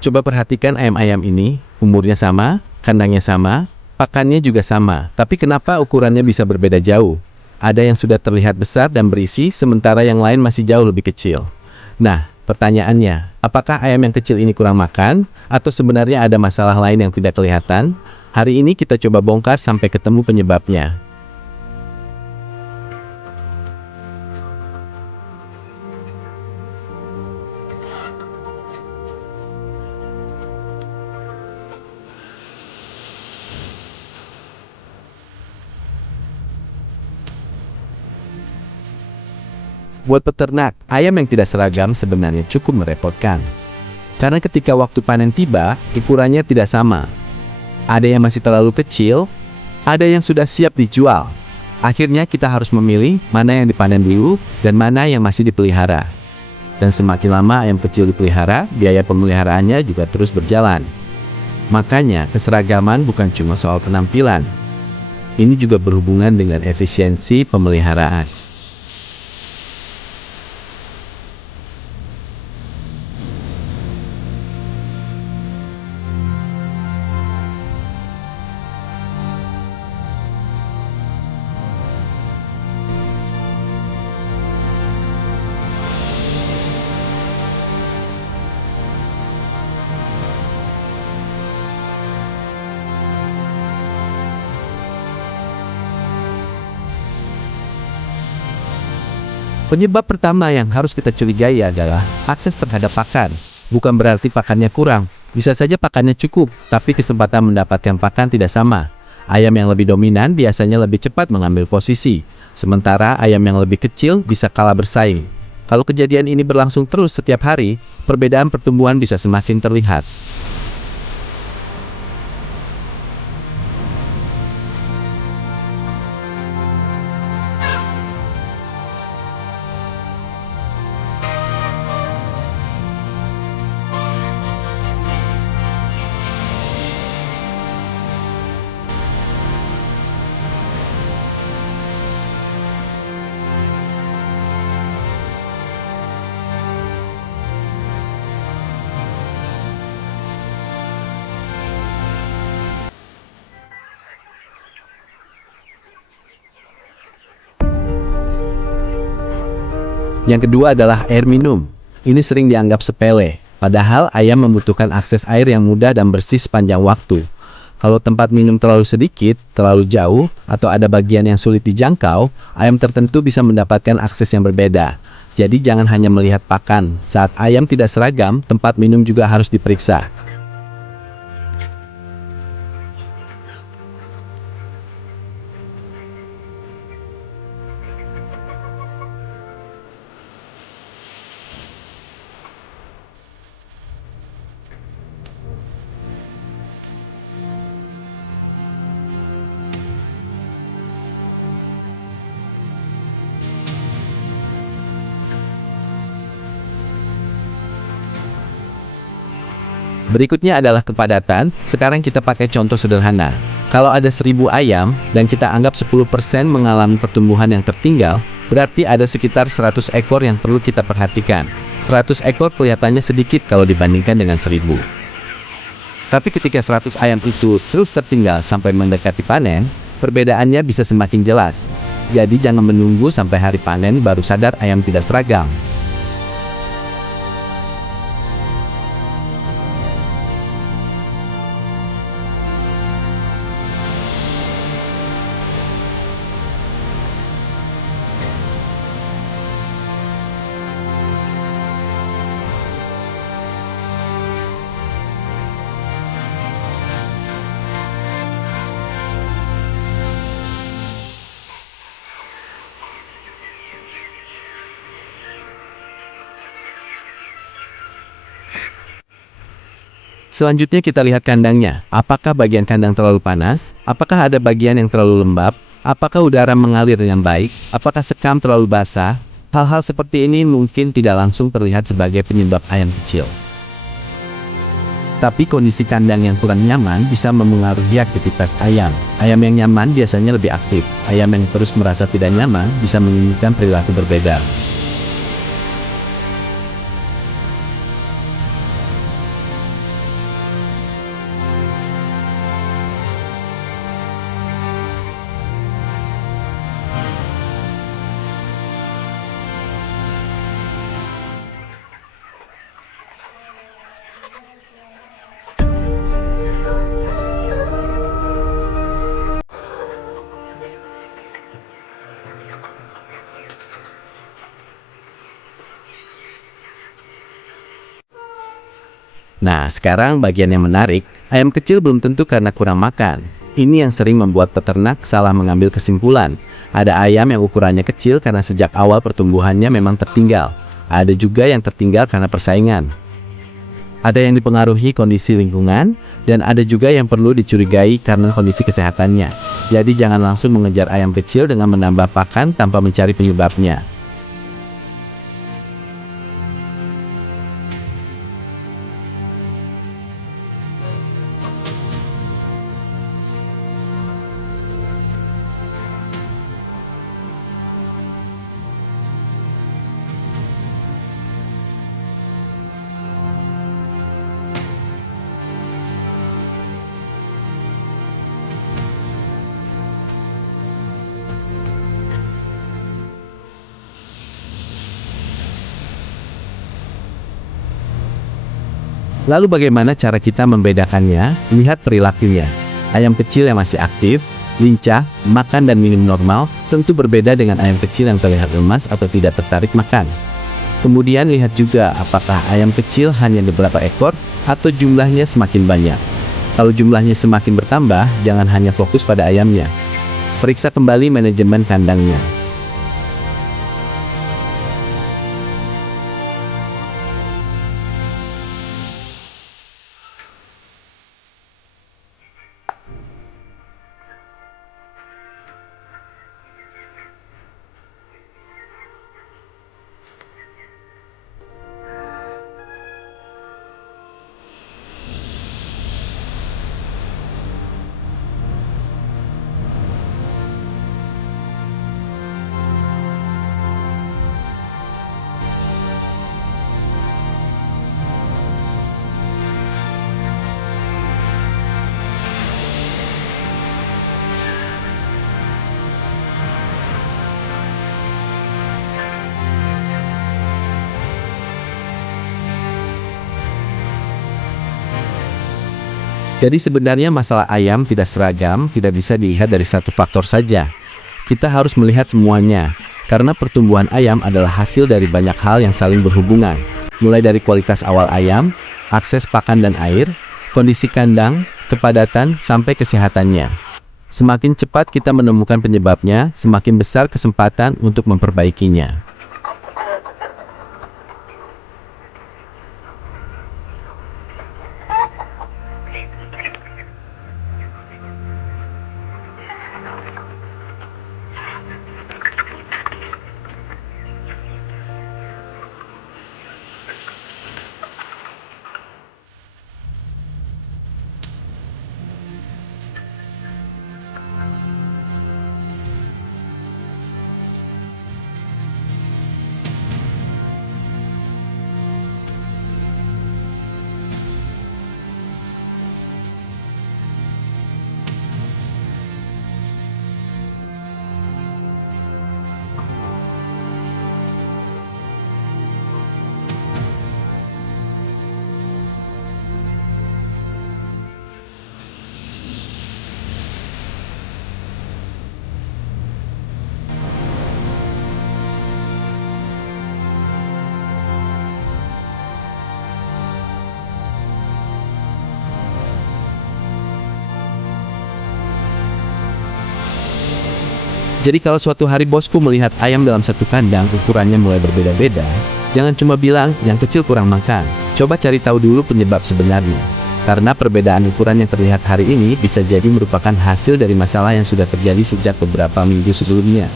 Coba perhatikan ayam-ayam ini, umurnya sama, kandangnya sama, pakannya juga sama, tapi kenapa ukurannya bisa berbeda jauh? Ada yang sudah terlihat besar dan berisi, sementara yang lain masih jauh lebih kecil. Nah, pertanyaannya, apakah ayam yang kecil ini kurang makan, atau sebenarnya ada masalah lain yang tidak kelihatan? Hari ini kita coba bongkar sampai ketemu penyebabnya. Buat peternak, ayam yang tidak seragam sebenarnya cukup merepotkan. Karena ketika waktu panen tiba, ukurannya tidak sama. Ada yang masih terlalu kecil, ada yang sudah siap dijual. Akhirnya kita harus memilih mana yang dipanen dulu dan mana yang masih dipelihara. Dan semakin lama ayam kecil dipelihara, biaya pemeliharaannya juga terus berjalan. Makanya keseragaman bukan cuma soal penampilan. Ini juga berhubungan dengan efisiensi pemeliharaan. Penyebab pertama yang harus kita curigai adalah akses terhadap pakan. Bukan berarti pakannya kurang, bisa saja pakannya cukup, tapi kesempatan mendapatkan pakan tidak sama. Ayam yang lebih dominan biasanya lebih cepat mengambil posisi, sementara ayam yang lebih kecil bisa kalah bersaing. Kalau kejadian ini berlangsung terus setiap hari, perbedaan pertumbuhan bisa semakin terlihat. Yang kedua adalah air minum. Ini sering dianggap sepele, padahal ayam membutuhkan akses air yang mudah dan bersih sepanjang waktu. Kalau tempat minum terlalu sedikit, terlalu jauh, atau ada bagian yang sulit dijangkau, ayam tertentu bisa mendapatkan akses yang berbeda. Jadi jangan hanya melihat pakan. Saat ayam tidak seragam, tempat minum juga harus diperiksa. Berikutnya adalah kepadatan. Sekarang kita pakai contoh sederhana. Kalau ada 1000 ayam dan kita anggap 10% mengalami pertumbuhan yang tertinggal, berarti ada sekitar 100 ekor yang perlu kita perhatikan. 100 ekor kelihatannya sedikit kalau dibandingkan dengan 1000. Tapi ketika 100 ayam itu terus tertinggal sampai mendekati panen, perbedaannya bisa semakin jelas. Jadi jangan menunggu sampai hari panen baru sadar ayam tidak seragam. Selanjutnya kita lihat kandangnya. Apakah bagian kandang terlalu panas? Apakah ada bagian yang terlalu lembab? Apakah udara mengalir dengan baik? Apakah sekam terlalu basah? Hal-hal seperti ini mungkin tidak langsung terlihat sebagai penyebab ayam kecil. Tapi kondisi kandang yang kurang nyaman bisa memengaruhi aktivitas ayam. Ayam yang nyaman biasanya lebih aktif. Ayam yang terus merasa tidak nyaman bisa menunjukkan perilaku berbeda. Nah, sekarang bagian yang menarik, ayam kecil belum tentu karena kurang makan. Ini yang sering membuat peternak salah mengambil kesimpulan. Ada ayam yang ukurannya kecil karena sejak awal pertumbuhannya memang tertinggal. Ada juga yang tertinggal karena persaingan. Ada yang dipengaruhi kondisi lingkungan, dan ada juga yang perlu dicurigai karena kondisi kesehatannya. Jadi jangan langsung mengejar ayam kecil dengan menambah pakan tanpa mencari penyebabnya. Lalu bagaimana cara kita membedakannya? Lihat perilakunya. Ayam kecil yang masih aktif, lincah, makan dan minum normal, tentu berbeda dengan ayam kecil yang terlihat lemas atau tidak tertarik makan. Kemudian lihat juga apakah ayam kecil hanya beberapa ekor atau jumlahnya semakin banyak. Kalau jumlahnya semakin bertambah, jangan hanya fokus pada ayamnya. Periksa kembali manajemen kandangnya. Jadi sebenarnya masalah ayam tidak seragam tidak bisa dilihat dari satu faktor saja. Kita harus melihat semuanya, karena pertumbuhan ayam adalah hasil dari banyak hal yang saling berhubungan. Mulai dari kualitas awal ayam, akses pakan dan air, kondisi kandang, kepadatan, sampai kesehatannya. Semakin cepat kita menemukan penyebabnya, semakin besar kesempatan untuk memperbaikinya. Jadi kalau suatu hari bosku melihat ayam dalam satu kandang ukurannya mulai berbeda-beda, jangan cuma bilang yang kecil kurang makan. Coba cari tahu dulu penyebab sebenarnya. Karena perbedaan ukuran yang terlihat hari ini bisa jadi merupakan hasil dari masalah yang sudah terjadi sejak beberapa minggu sebelumnya.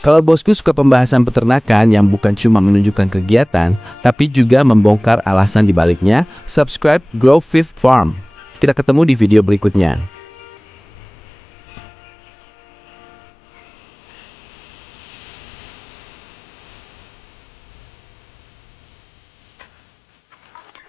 Kalau bosku suka pembahasan peternakan yang bukan cuma menunjukkan kegiatan, tapi juga membongkar alasan di baliknya, subscribe Grow Fifth Farm. Kita ketemu di video berikutnya.